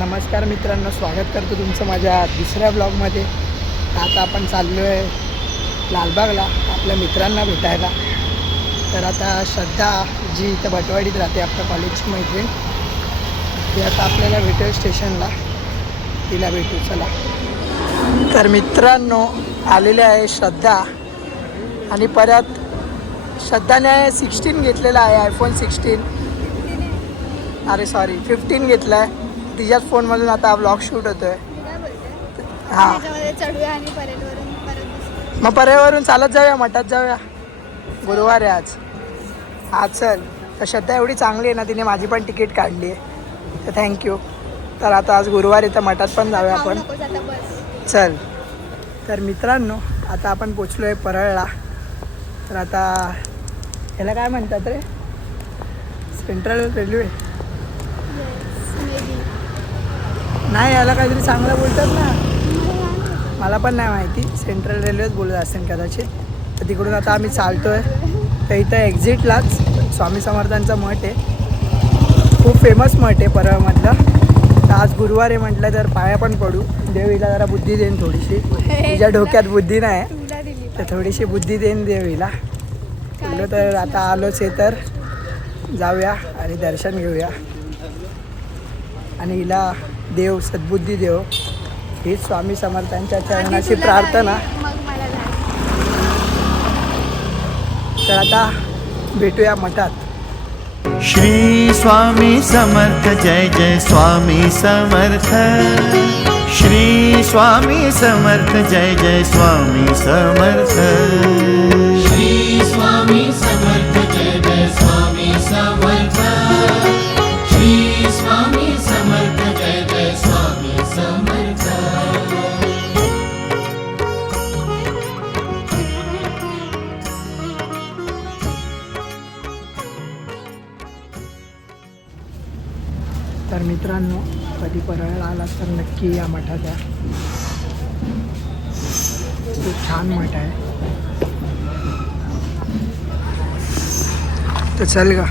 नमस्कार मित्रांनो स्वागत करतो तुमचं माझ्या दुसऱ्या ब्लॉगमध्ये आता आपण चाललो आहे लालबागला आपल्या मित्रांना भेटायला. तर आता श्रद्धा जी इथं भटवाडीत राहते आपल्या कॉलेजची मैत्रीण ती आता आपल्याला भेटेल स्टेशनला तिला भेटू. चला. तर मित्रांनो आलेले आहे श्रद्धा. आणि परत श्रद्धाने सिक्स्टीन घेतलेला आहे आयफोन सिक्स्टीन अरे सॉरी फिफ्टीन घेतला आहे तिच्याच फोनमधून आता ब्लॉग शूट होतो आहे हां. मग परेवरून चालत जाऊया मठात जाऊया. गुरुवार आहे आज. हा चल. तर श्रद्धा एवढी चांगली आहे ना तिने माझी पण तिकीट काढली आहे. तर थँक्यू तर आता आज गुरुवार आहे तर मठात पण जाऊया आपण. चल. तर मित्रांनो आता आपण पोचलो आहे परळला. तर आता ह्याला काय म्हणतात रे? सेंट्रल रेल्वे नाही याला काहीतरी चांगलं बोलतात ना. मला पण नाही माहिती. सेंट्रल रेल्वेच बोलत असेल कदाचित. तर तिकडून आता आम्ही चालतोय. तर इथं एक्झिटलाच स्वामी समर्थांचं मठ आहे. खूप फेमस मठ आहे परळमधलं. तर आज गुरुवार आहे म्हटलं तर पाया पण पडू. देवीला जरा बुद्धी देईन थोडीशी. तिच्या डोक्यात बुद्धी नाही. तर थोडीशी बुद्धी देईन देवीला. बोललो तर आता आलोच आहे तर जाऊया आणि दर्शन घेऊया. आणि हिला देव सद्बुद्धी देव हीच स्वामी समर्थांच्या चरणाची प्रार्थना. तर आता भेटूया मठात. श्री स्वामी समर्थ जय जय स्वामी समर्थ. श्री स्वामी समर्थ जय जय स्वामी समर्थ. श्री स्वामी की या मठात या खूप छान मठ आहे. तर चल का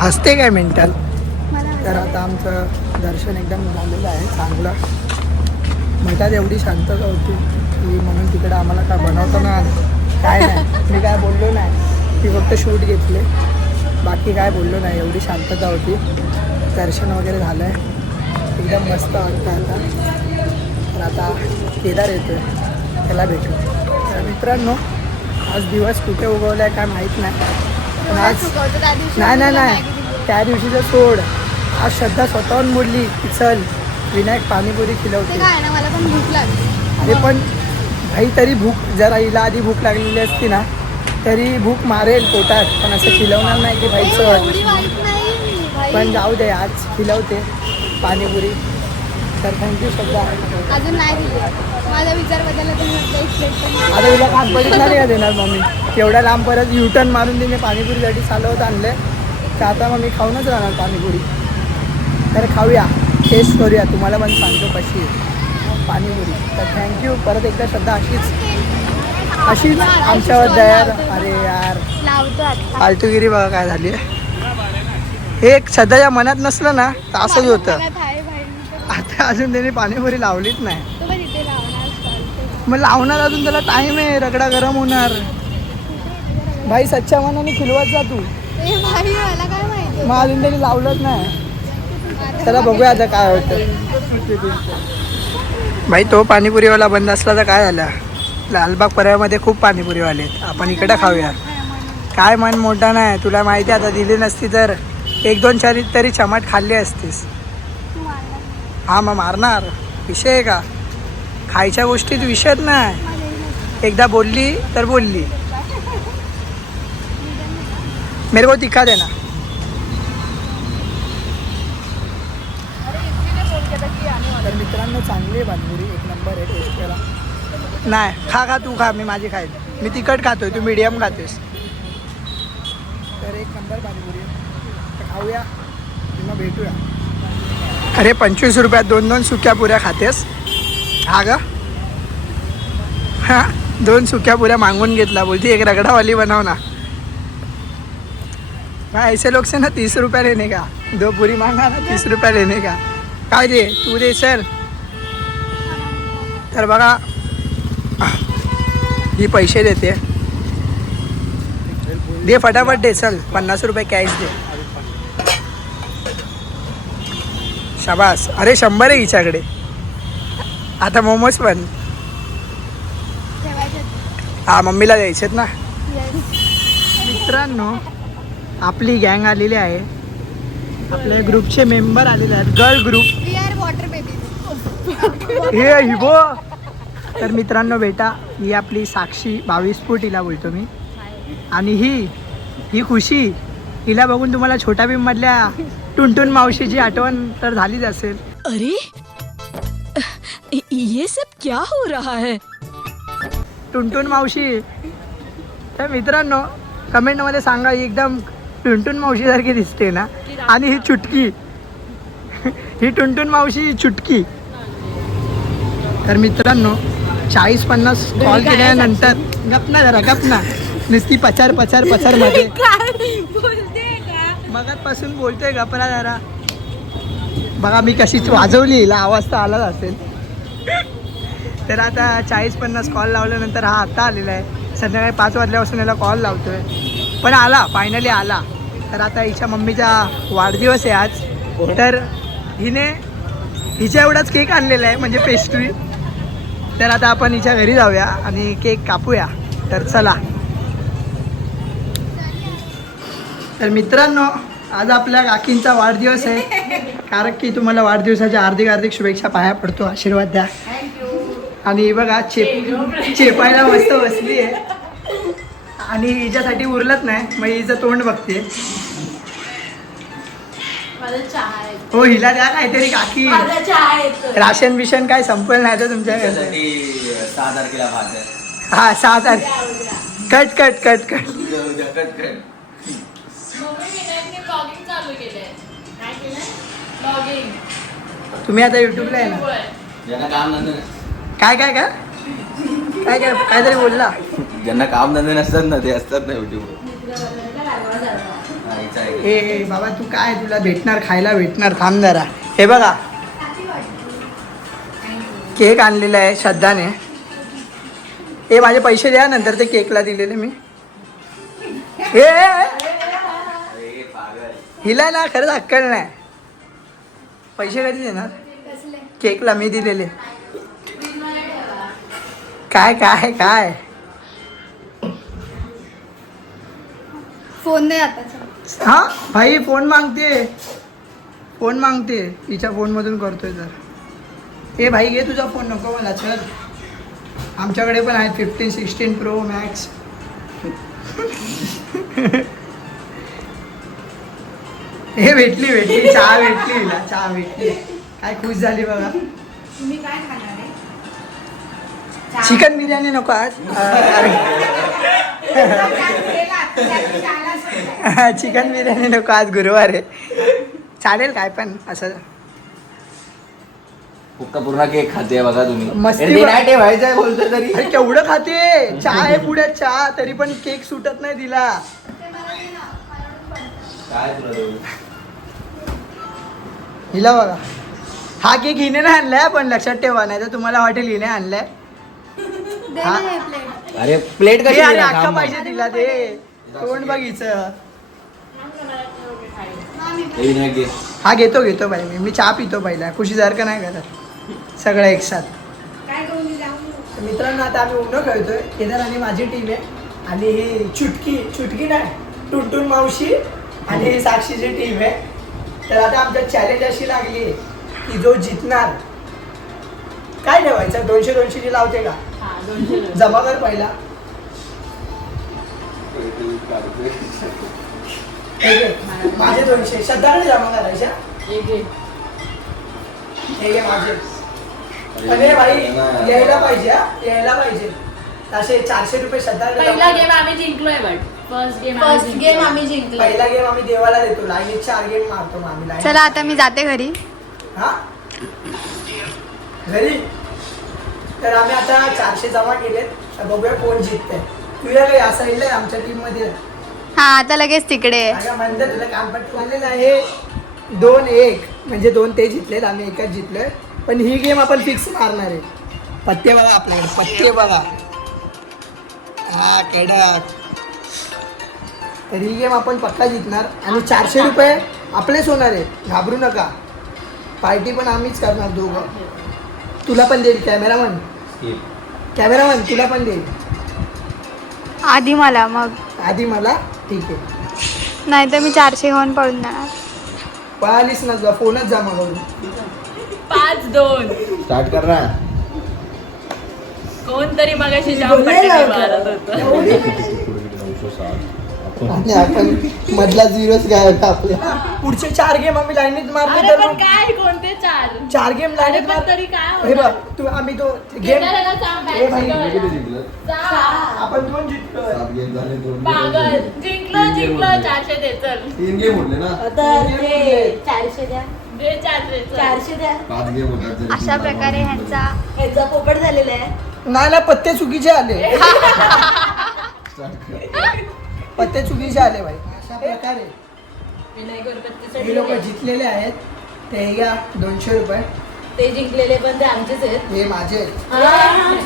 हसते काय मेंटल? तर आता आमचं दर्शन एकदम झालेलं आहे चांगलं. मठात एवढी शांतता होती? की म्हणून तिकडे आम्हाला काय बनवताना काय नाही. मी काय बोललो नाही. ती फक्त शूट घेतले. बाकी काय बोललो नाही. एवढी शांतता होती. दर्शन वगैरे झालं आहे एकदम मस्त वाटतं आता. तर आता केदार येतो आहे त्याला भेटू. तर मित्रांनो आज दिवस कुठे उगवला आहे काय माहीत नाही. पण आज नाही नाही नाही. त्या दिवशीचं सोड. आज श्रद्धा स्वतःहून की चल. विनायक पाणीपुरी खिलवते. अरे पण भाई तरी भूक जरा हिला आधी भूक लागलेली असती ना तरी भूक मारेल पोटात. पण असं खिलवणार नाही की भाई चल. पण जाऊ दे आज खिलवते. पाणीपुरी. तर थँक्यू श्रद्धा अजून नाही दिली. माझा विचार बदलला पण आता बघितला नाही का देणार मम्मी? तेवढ्या लांब परत युटर्न मारून तिने पाणीपुरीसाठी चालवत आणले. तर आता मग मी खाऊनच राहणार पाणीपुरी. तर खाऊया. टेस्ट करूया. तुम्हाला पण सांगतो कशी पाणीपुरी. तर थँक्यू परत एकदा श्रद्धा अशीच. अशीच आमच्यावर दयार अरे यार. फालतूगिरी बघा काय झाली आहे. हे सध्याच्या मनात नसलं ना तर असंच होतं. आता अजून त्याने पाणीपुरी लावलीच नाही. मग लावणार अजून त्याला टाइम आहे रगडा गरम होणार. भाई सच्च्या मनाने खिलवत जा तू. मग अजून त्यांनी लावलंच नाही. आता चला बघूया आता काय होतं. भाई तो पाणीपुरीवाला बंद असला तर काय झालं? लालबाग पर्यामध्ये खूप पाणीपुरीवाले आहेत. आपण इकडे खाऊया. काय मन मोठा नाही. तुला माहिती आता दिली नसती तर. एक दोन चारी तरी चमाट खाल्ली असतीस. हा मग मारणार. विषय आहे का? खायच्या गोष्टीत विषय नाही. एकदा बोलली तर बोलली. मेरे को तिखा देना. तर मित्रांनो चांगली आहे पाणीपुरी एक नंबर आहे टेस्ट नाही खा खा तू खा मी माझी खाईन मी तिखट खातोय तू मीडियम खातोयस तर एक नंबर बांधुरी खाऊया किंवा भेटूया. अरे पंचवीस रुपयात दोन दोन सुक्या पुऱ्या खातेस? हा ग? हा दोन सुक्या पुऱ्या मागून घेतला बोलती एक रगडावाली बनव ना. हाँ ऐसे लोग से ना तीस रुपये लेने का? दो पुरी मांगा ना तीस रुपया लेने का? काय दे तू दे सर तर बघा ही पैसे देते. दे फटाफट दे चल. पन्नास रुपये कॅश दे. शाबास. अरे शंभर आहे हिच्याकडे. आता मोमोज पण. हा मम्मीला द्यायचे ना. मित्रांनो आपली गँग आलेली आहे. आपल्या ग्रुपचे मेंबर आलेले आहेत. Girl group. हे हिबो. तर मित्रांनो बेटा ही आपली साक्षी बावीस फूट हिला बोलतो मी. आणि ही ही खुशी. हिला बघून तुम्हाला छोटा भीम मधल्या टुनटुन मावशीची आठवण तर झालीच असेल. अरे ये सब क्या हो रहा है? टुनटुन मावशी तर मित्रांनो कमेंटमध्ये सांगा ही एकदम टुनटुन मावशीसारखी दिसते ना? आणि ही चुटकी. ही टुनटुन मावशी ही चुटकी. तर मित्रांनो चाळीस पन्नास कॉल केल्यानंतर गप ना जरा गप ना. नुसती पचार पचार पचारमध्ये. मगातपासून बोलतोय गपरा जरा. बघा मी कशी वाजवली आवाज तर आलाच असेल. तर आता चाळीस पन्नास कॉल लावल्यानंतर हा आता आलेला आहे. संध्याकाळी पाच वाजल्यापासून याला कॉल लावतोय. पण आला फायनली आला. तर आता हिच्या मम्मीचा वाढदिवस आहे आज. तर हिने हिच्या एवढाच केक आणलेला आहे म्हणजे पेस्ट्री तर आता आपण हिच्या घरी जाऊया आणि केक कापूया. तर चला. तर मित्रांनो आज आपल्या काकींचा वाढदिवस आहे. कारण की तुम्हाला वाढदिवसाच्या हार्दिक हार्दिक शुभेच्छा पाया पडतो. आशीर्वाद द्या. आणि बघा चेप चेपायला मस्त बसली आहे. आणि हिच्यासाठी उरलत नाही मग हिचं तोंड बघते. हो हिला द्या काहीतरी काकी. राशन बिशन काय संपल नाही तर तुमच्याकडे. हा सहा तारीख. Cut cut cut cut. तुम्ही आता युट्यूबला आहे ना? काय काय काय? काय काय काहीतरी बोलला. ज्यांना काम धंदे नसतात ना ते असतात ना युट्यूब ए, बाबा तू काय? तुला भेटणार खायला भेटणार. थांब जरा. हे बघा. केक आणलेला आहे श्रद्धाने. ए माझे पैसे द्या नंतर ते केकला दिलेले मी. ए, ए ए, हिला ना खरंच अक्कल नाही. पैसे कधी देणार? केकला मी दिलेले. काय काय काय? फोन नाही आताचा हा? भाई फोन मागते. फोन मागते. तिच्या फोनमधून करतोय तर ए भाई घे तुझा फोन नको मला चल. आमच्याकडे पण आहेत फिफ्टीन सिक्स्टीन प्रो मॅक्स हे भेटली भेटली. चहा भेटली हिला चहा भेटली. काय खुश झाली बघा. तुम्ही काय खाणार आहे? चिकन बिर्याणी नको आज. चिकन बिर्याणी नको आज गुरुवार आहे. चालेल काय पण असं. फुक्का पूर्ण केक खाते बघा तुम्ही. मस्ती अरे ते बघ. नाही ठेवायचं आहे बोलतो तरी. अरे केवढं खाते? चहा आहे पुढे चहा. तरी पण केक सुटत नाही तिला. काय तुला देऊ? हिला बघा. हा केक हिने नाही आणलाय पण लक्षात ठेवा नाही तर तुम्हाला वाटेल हिने आणलाय. हा. अरे प्लेट ते कशी अरे? अख्खा थांब. पाहिजे तिला ते तोंड बघिचं हे घे. हा घेतो घेतो बाई मी. मी चहा पितो पहिला. खुशी सारखं नाही करत. सगळं एक साथ. तर मित्रांनो आता आम्ही उन्नो खेळतोय. केदार आणि माझी टीम आहे. आणि ही चुटकी चुटकी नाही. टुनटुन मावशी आणि ही साक्षीची टीम आहे. तर आता आमच्या चॅलेंज अशी लागली की जो जितणार काय ठेवायचं? दोनशे दोनशेची लावते का? जमा कर पहिला. माझे दोनशे. श्रद्धाकडे जमा करायच्या हे? माझे. अरे भाई यायला पाहिजे हा? यायला पाहिजे. असे चारशे रुपये श्रद्धाकडे पहिला गेम आम्ही जिंकलोय but. First game first game आम्ही जिंकलो पहिला गेम आम्ही देवाला देतो. लाईनीत चार गेम मारतो मग आम्ही. चला आता मी जाते घरी. हा? घरी? तर आम्ही आता चारशे जमा केलेत. तर बघूया कोण जिंकतंय. तुझ्या काही असं आहे आमच्या टीममध्ये हा आता लगेच तिकडे. अगं म्हणते तुला कामपट्टी आलेलं आहे. दोन एक. म्हणजे दोन ते जिंकलेत आम्ही एकच जिंकलोय. पण ही गेम आपण फिक्स मारणार आहे. पत्ते बघा आपल्याकडे पत्ते बघा. हा कडक. तर ही गेम आपण पक्का जिंकणार. आणि चारशे रुपये आपलेच होणार आहे घाबरू नका. पार्टी पण आम्हीच करणार दोघं. तुला पण देईल कॅमेरामन कॅमेरामन तुला पण देईल. आधी मला मग. आधी मला? ठीक आहे. नाही तर मी चारशे घेऊन पळून जाणार. पळालीच ना जा फोनच जा मग पाच दोन. स्टार्ट कर ना. कोणतरी. मारत होतं. आणि आपण मधला झिरोच काय होता आपल्या. पुढचे चार गेम आम्ही लाईनीत मारले अरे तर पण मग काय कोणते चार? चार गेम अरे लाईनीत पण मार तरी काय हे बघ होणार? तू आम्ही तो गेम ए भाई, किती. जिंकलं. सहा. आपण दोन जिंकलोय. सात गेम झाले दोन पागल. जिंकलो जिंकलो चारशे दे चल. तीन गेम उरले ना. चारशे द्या दे चारशे चल. चारशे द्या अशा प्रकारे. ह्यांचा ह्यांचा पोपट झालेला आहे नाही ना पत्ते चुकीचे आले. पत्ते चुकीचे आले भाई अशा प्रकारे विनायक गणपतीसाठी हे लोक. जिंकलेले आहेत ते घ्या दोनशे रुपये ते जिंकलेले पण ते आमचेच आहेत हे माझे आहेत. हा.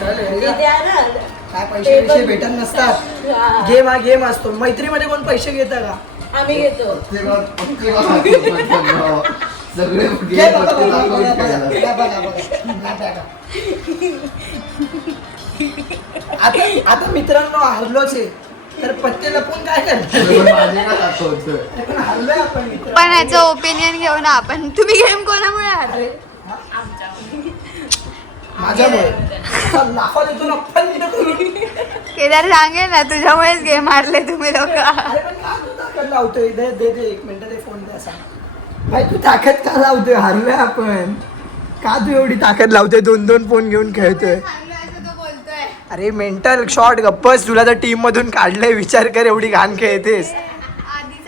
चल, हे घ्या. ते द्या ना. काय पैसे पैसे भेटत नसतात. गेम हा गेम असतो मैत्रीमध्ये कोण पैसे घेतं का आम्ही घेतो. सगळे बघा, बघा, बघा. बघा, बघा, बघा. आता आता मित्रांनो हारलोच आहे. तर पत्ते लपून काय करणार? पण माझे का दाखवतोय? पण हारलोय आपण मित्र पण याचं ओपिनियन घेऊ ना आपण. तुम्ही गेम कोणामुळे हारले? माझ्यामुळे. असा लाफा देतो ना पण इथं करून. केदार सांगेल ना तुझ्यामुळेच गेम हारले तुम्ही लोक. अरे पण का तू ताकद लावतोय? दे दे दे एक मिनिट दे फोन द्या सांग भाई तू ताकद का लावतोय? हारलोय आपण. का तू एवढी ताकद लावतोय? दोन दोन फोन घेऊन खेळतोय. अरे मेंटल शॉट गप्पस. तुला तर टीम मधून काढलंय. विचार कर एवढी घाण खेळतेस.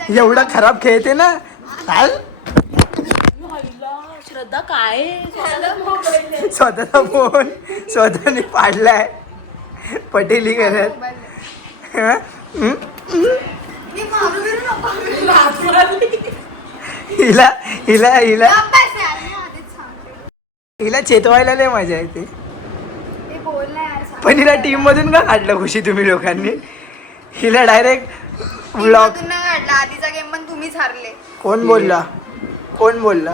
एवढा खराब खेळते ना? काय श्रद्धा काय स्वतःचा फोन. स्वतःने पाडलाय. पटेली करत? हिला हिला हिला. हिला चेतवायला लय मजा येते. पण हिला टीम मधून का काढलं खुशी तुम्ही लोकांनी? हिला डायरेक्ट ब्लॉक काढला आधीचा गेम पण तुम्हीच हारले. कोण बोलला? कोण बोलला?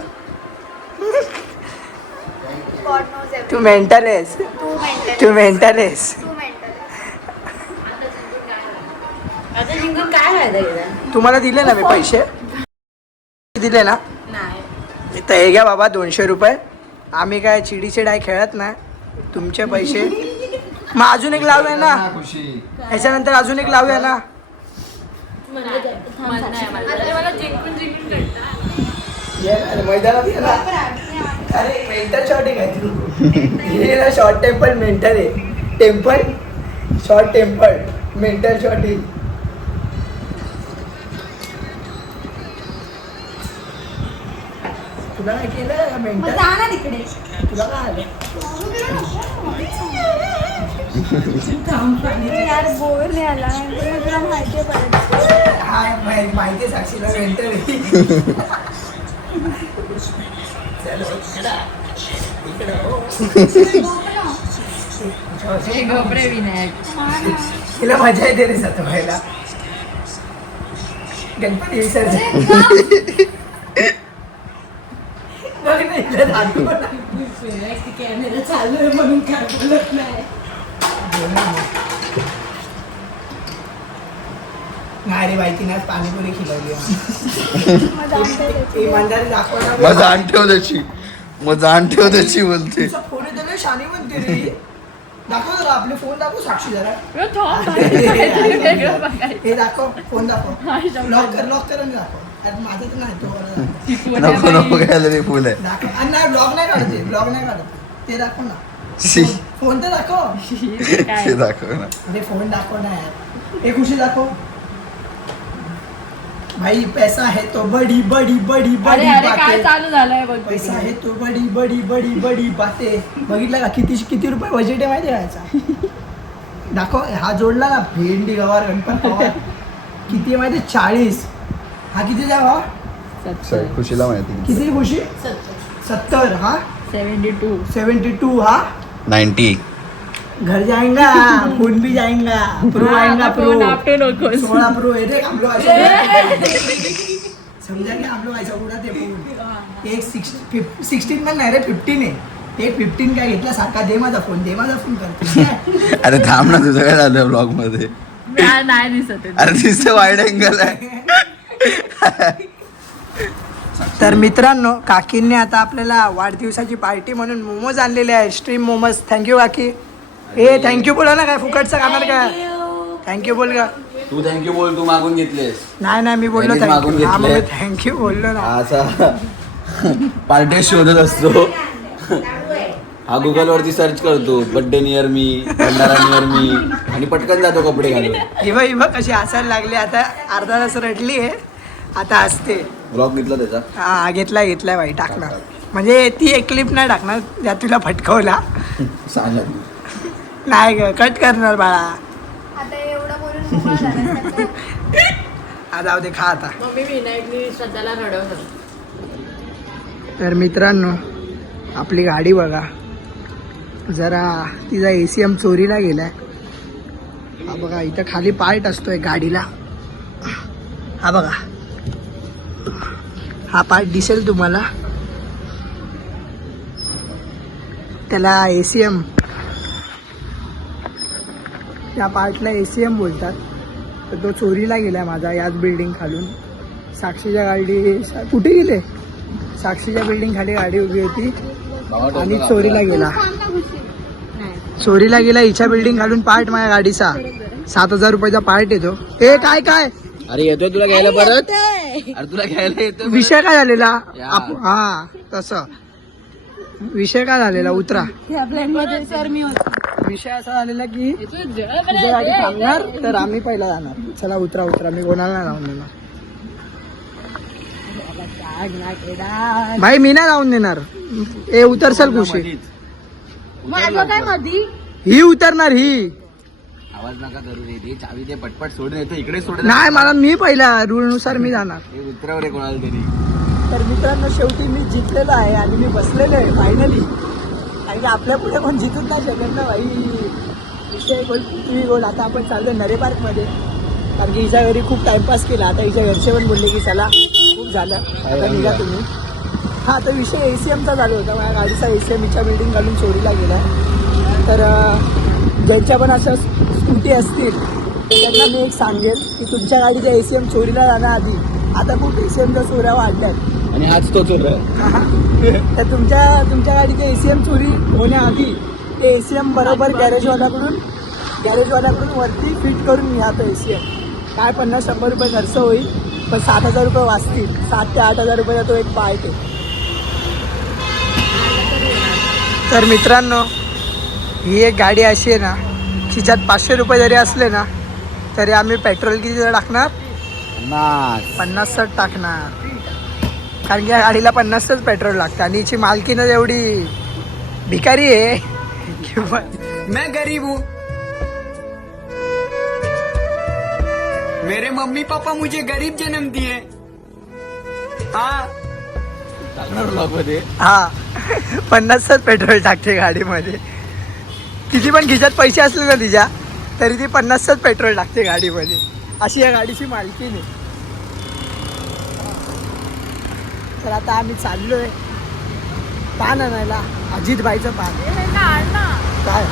तू मेंटल आहेस. तू मेंटल तू मेंटल आहेस. तू मेंटल आता जिंकून काय फायदा गेला तुम्हाला दिले ना मी पैसे? दिले ना तर हे घ्या बाबा दोनशे रुपये. आम्ही काय चिडीचे डाय खेळत ना तुमचे पैसे. मग अजून एक लावूया ना? ह्याच्यानंतर अजून एक लावूया ना? मैदानात ये ना. अरे मेंटल शॉट आहे काय तू? हे ना शॉर्ट टेम्पल मेंटल आहे. Temple short temple mental shot तुला काय केलं मेंटल ना तिकडे. तुला काय आलं यार बोर नाही आला मग तुला माहिती हा माहि- माहिती आहे साक्षीला मेंटल इकडं. इकडं हो. तिला मजा येते रे जातो व्हायला गणपती विसर्जन बघ ना, इथं दाखव ना. कॅमेरा चालू आहे म्हणून काय बोलत नाही नाही रे बाई तिने पाणीपुरी खिलवली इमानदारी दाखवा ना. मग जाण ठेव त्याची. मग जाण ठेव त्याची बोलते. तुझा फोन येतो ना शानी म्हणते रे. दाखव जरा आपले फोन दाखव साक्षी जरा. हे दाखव फोन दाखव लॉक कर लॉक कर आणि दाखव. माझं तर नाही तो. नको नको घ्यायला ते फुल आहे. ब्लॉग नाही काढते ब्लॉग नाही काढत. ते दाखव ना. फोन तर दाखव. ते दाखव ना. अरे फोन दाखव ना यार. हे खुशी दाखव. भाई पैसा है तो बड़ी बड़ी बड़ी बड़ी अरे काय चालू झालंय बघ पैसा आहे तो बडी बडी बडी बडी बाते. बघितलं का? किती किती रुपये बजेट आहे माहिती आहे याचा? दाखव हा जोडला ना. भेंडी गवार गणपत पवार किती आहे माहिती चाळीस. हा किती द्या भावा सर, खुशीला माहिती किती खुशी? सत्तर. हा? Seventy two. सेवन्टी टू हा? नाईन्टी. घर जाएगा फोन भी जाएगा प्रो आएगा प्रो. सोळा प्रो आहे रे हम लोग ऐसा समजा की हम लोग ऐसा उडा ते फोन. एक सिक्स्टीन पण नाही रे फिफ्टीन आहे. एक फिफ्टीन काय घेतला सारखा दे माझा फोन दे माझा फोन करतो. अरे थांब ना तुझं काय झालं ब्लॉगमध्ये? नाही दिसत. अरे दिसतं वाईड अँगल आहे. तर मित्रांनो काकींनी आता आपल्याला वाढदिवसाची पार्टी म्हणून मोमोज आणलेले आहे स्ट्रीम मोमोज. थँक्यू काकी. ए थँक्यू बोला ना काय? फुकटचं खाणार काय? थँक्यू बोल का तू थँक्यू बोल तू मागून घेतलेस. नाही नाही मी बोललो थँक्यू. थँक्यू बोललो ना. असा. पार्टी शोधत असतो. हा गुगल वरती सर्च करतो. Birthday near me Bhandara near me आणि पटकन जातो कपडे घालून. ही बघ कशी हसायला लागली. आता अर्धा तास रडली आहे. आता हसते. ब्लॉग घेतला त्याचा? हा घेतलाय घेतलाय बाई टाकणार. म्हणजे ती एक क्लिप नाही टाकणार ज्यात तुला फटकवला. सांगा. नाही ग कट करणार बाळा. आता एवढं बोलून मोकळा झाला हा जाऊ दे खा आता. तर मित्रांनो आपली गाडी बघा. जरा तिचा ए सी एम चोरीला गेलाय. हा बघा इथं खाली पार्ट असतोय गाडीला. हा बघा. हा पार्ट दिसेल तुम्हाला. त्याला ए सी एम त्या पार्टला ए सी एम बोलतात. तर तो चोरीला गेला माझा याच बिल्डिंग खालून. साक्षीच्या गाडी कुठे गेले? साक्षीच्या बिल्डिंग खाली गाडी उभी होती. आणि चोरीला गेला. चोरीला गेला हिच्या बिल्डिंग खालून पार्ट माझ्या गाडीचा. सात हजार रुपयाचा पार्ट येतो ए काय काय? अरे येतोय तुला घ्यायला परत? अरे तुला घ्यायला येतोय विषय काय झालेला. आप- हा तस. विषय काय झालेला? उतरा. विषय असा झालेला की तुझी गाडी थांबणार तर आम्ही पहिला जाणार. चला उतरा उतरा. मी कोणाला नाही लावून देणार. भाई मी नाही लावून देणार. ए उतरसल खुशी माझं काय मधी? ही उतरणार ही. आवाज नका करू रे ते चावी ते पटपट सोडून येतो इकडे सोड नाही मला मी पहिला रूल नुसार मी जाणार. हे उतराव रे कोणाला तरी. तर मित्रांनो शेवटी मी जिंकलेलो आहे आणि मी बसलेलो आहे फायनली आणि आपल्या पुढे पण जिंकून नाही शकत ना भाई विषय गोल पृथ्वी गोल? आता आपण चाललोय नरे पार्कमध्ये. कारण की हिच्या घरी खूप टाइमपास केला. आता हिच्या घरचे पण बोलले की चला खूप झालं. आता निघा तुम्ही. हा तर विषय ए सी एमचा चालू होता. माझ्या गाडीचा ए सी एम हिच्या बिल्डिंग घालून चोरीला गेला तर ज्यांच्या पण अशा स्कूटी असतील. तर त्यांना मी एक सांगेल की तुमच्या गाडीच्या ए सी एम चोरीला जाण्याआधी आता खूप ए सी एमच्या चोऱ्या वाढल्यात. आणि हाच तो चोर आहे. तर तुमच्या तुमच्या गाडीचे ए सी एम चोरी होण्याआधी ते ए सी एम बरोबर गॅरेजवाल्याकडून गॅरेजवाल्याकडून वरती फिट करून घ्या तो ए सी एम काय पन्नास शंभर रुपये खर्च होईल पण सात हजार रुपये वाचतील. सात ते आठ हजार रुपयाचा तो एक पार्ट आहे. तर मित्रांनो ही एक गाडी अशी आहे ना तिच्यात पाचशे रुपये जरी असले ना तरी आम्ही पेट्रोल किती टाकणार? नाच पन्नासच टाकणार. कारण की या गाडीला पन्नासच पेट्रोल लागतं आणि हिची मालकीनं एवढी भिकारी आहे किंवा मैं गरीब हूँ. मेरे मम्मी पापा मुझे गरीब जन्म दिए हाँ. हा. पन्नासच पेट्रोल टाकते गाडीमध्ये. किती पण खिशात पैसे असले ना तिच्या तरी ती पन्नासच पेट्रोल टाकते गाडीमध्ये. अशी या गाडीची मालकी नाही तर आता आम्ही चाललोय पान आणायला अजित भाईचं पान काय?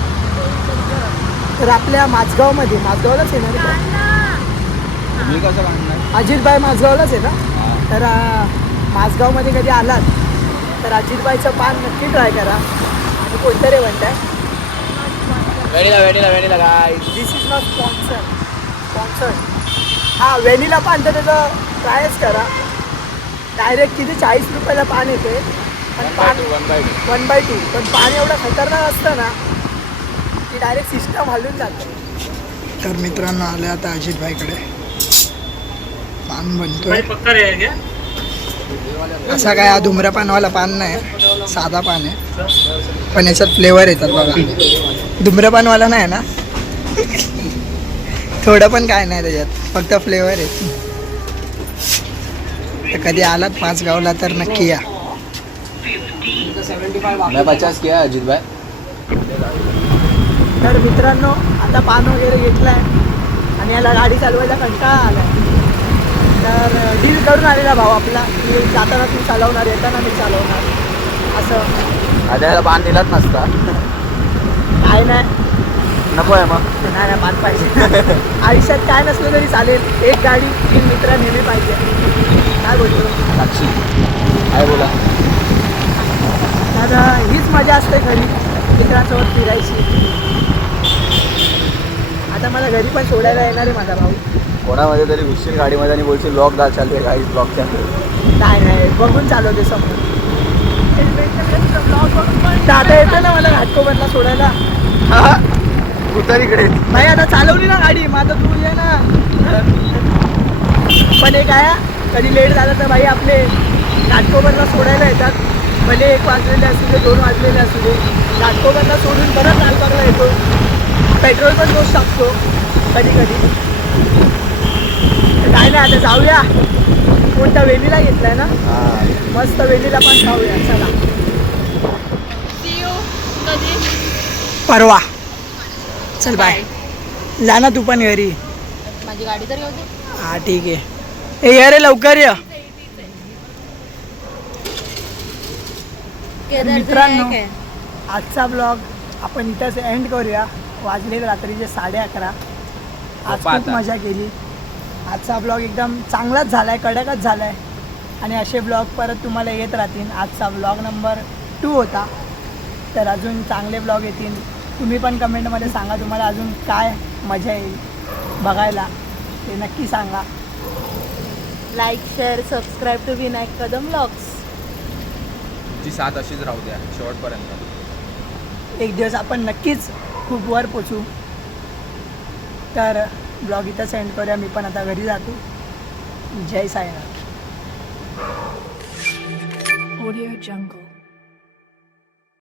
तर आपल्या माझगावमध्ये माझगावलाच आहे ना. अजितभाई माझगावलाच आहे ना? तर अं, माझगावमध्ये कधी आलात तर अजितभाईचं पान नक्की ट्राय करा. आणि कोणतं रे म्हणताय? वेणीला वेणीला वेणीला काय this is not sponsor sponsor हां वेणीला पान तर त्याचं ट्रायच करा. डायरेक्ट किती? चाळीस रुपयाला पान येते. पण पान one by two one by two पण पान एवढं खतरनाक असतं ना की डायरेक्ट सिस्टम हलून जातं. तर मित्रांनो आलं आता अजितभाईकडे पान बनतोय. असा काय हा धुम्रपानवाला पान नाही. साधा पान आहे. पण याच्यात फ्लेवर येतात बघा. धुम्रपानवाला नाही ना? थोडं पण काय नाही त्याच्यात. फक्त फ्लेवर आहे. तर कधी आलात पाच गावला तर नक्की या. मैं पचास किया अजित भाई। तर मित्रांनो आता पान वगैरे घेतलाय आणि याला गाडी चालवायला कंटाळा आलाय. तर डील करून आलेला भाऊ आपला. की जाताना तू चालवणार येताना मी चालवणार. असं. आता याला बांध दिलाच नसता. काय नाही नको आहे मग. नाही नाही पाच पाहिजे. आयुष्यात काय नसलं तरी चालेल. एक गाडी तीन मित्र नेहमी पाहिजे. काय बोलतो? साक्षी. काय बोला? तर हीच मजा असते घरी. मित्रांसोबत फिरायची. आता मला घरी पण सोडायला येणार आहे माझा भाऊ. कोणामध्ये तरी घुसशील गाडीमध्ये आणि बोलशील लॉक दा चालते काही लॉक चालते नाही नाही बघून चालवते समोर. दादा येतो ना मला घाटकोपरला सोडायला? उतर इकडे भाई आता चालवली ना गाडी. मग आता तू ये ना. पण एक आहे कधी लेट झालं तर भाई आपले घाटकोपरला सोडायला येतात. भले एक वाजलेले असू दे दोन वाजलेले असू दे. घाटकोपरला सोडून परत लालबागला येतो. पेट्रोल पण तोच टाकतो कधी कधी. तर काय नाही आता जाऊया. कोणत्या वेलीला घेतलाय ना? मस्त वेलीला पण जाऊया चला. सी यू कधी? परवा. चल बाय. जा ना तू पण घरी. माझी गाडी तर हा ठीक आहे. ए ये रे लवकर ये. मित्रांनो आजचा ब्लॉग आपण इथंच एंड करूया. वाजले रात्रीचे साडे अकरा. आज खूप मजा केली. आजचा ब्लॉग एकदम चांगलाच झाला आहे कडकच झाला आहे आणि असे ब्लॉग परत तुम्हाला येत राहतील. आजचा ब्लॉग नंबर टू होता. तर अजून चांगले ब्लॉग येतील. तुम्ही पण कमेंटमध्ये सांगा तुम्हाला अजून काय मजा येईल बघायला. ते नक्की सांगा. Like share subscribe to Vinayak Kadam blogs ची साथ अशीच राहू द्या शेवटपर्यंत. एक दिवस आपण नक्कीच खूप वर पोचू. तर ब्लॉग इथं सेंड करूया मी पण आता घरी जातो. जय साईनाथ. Audio Jungle.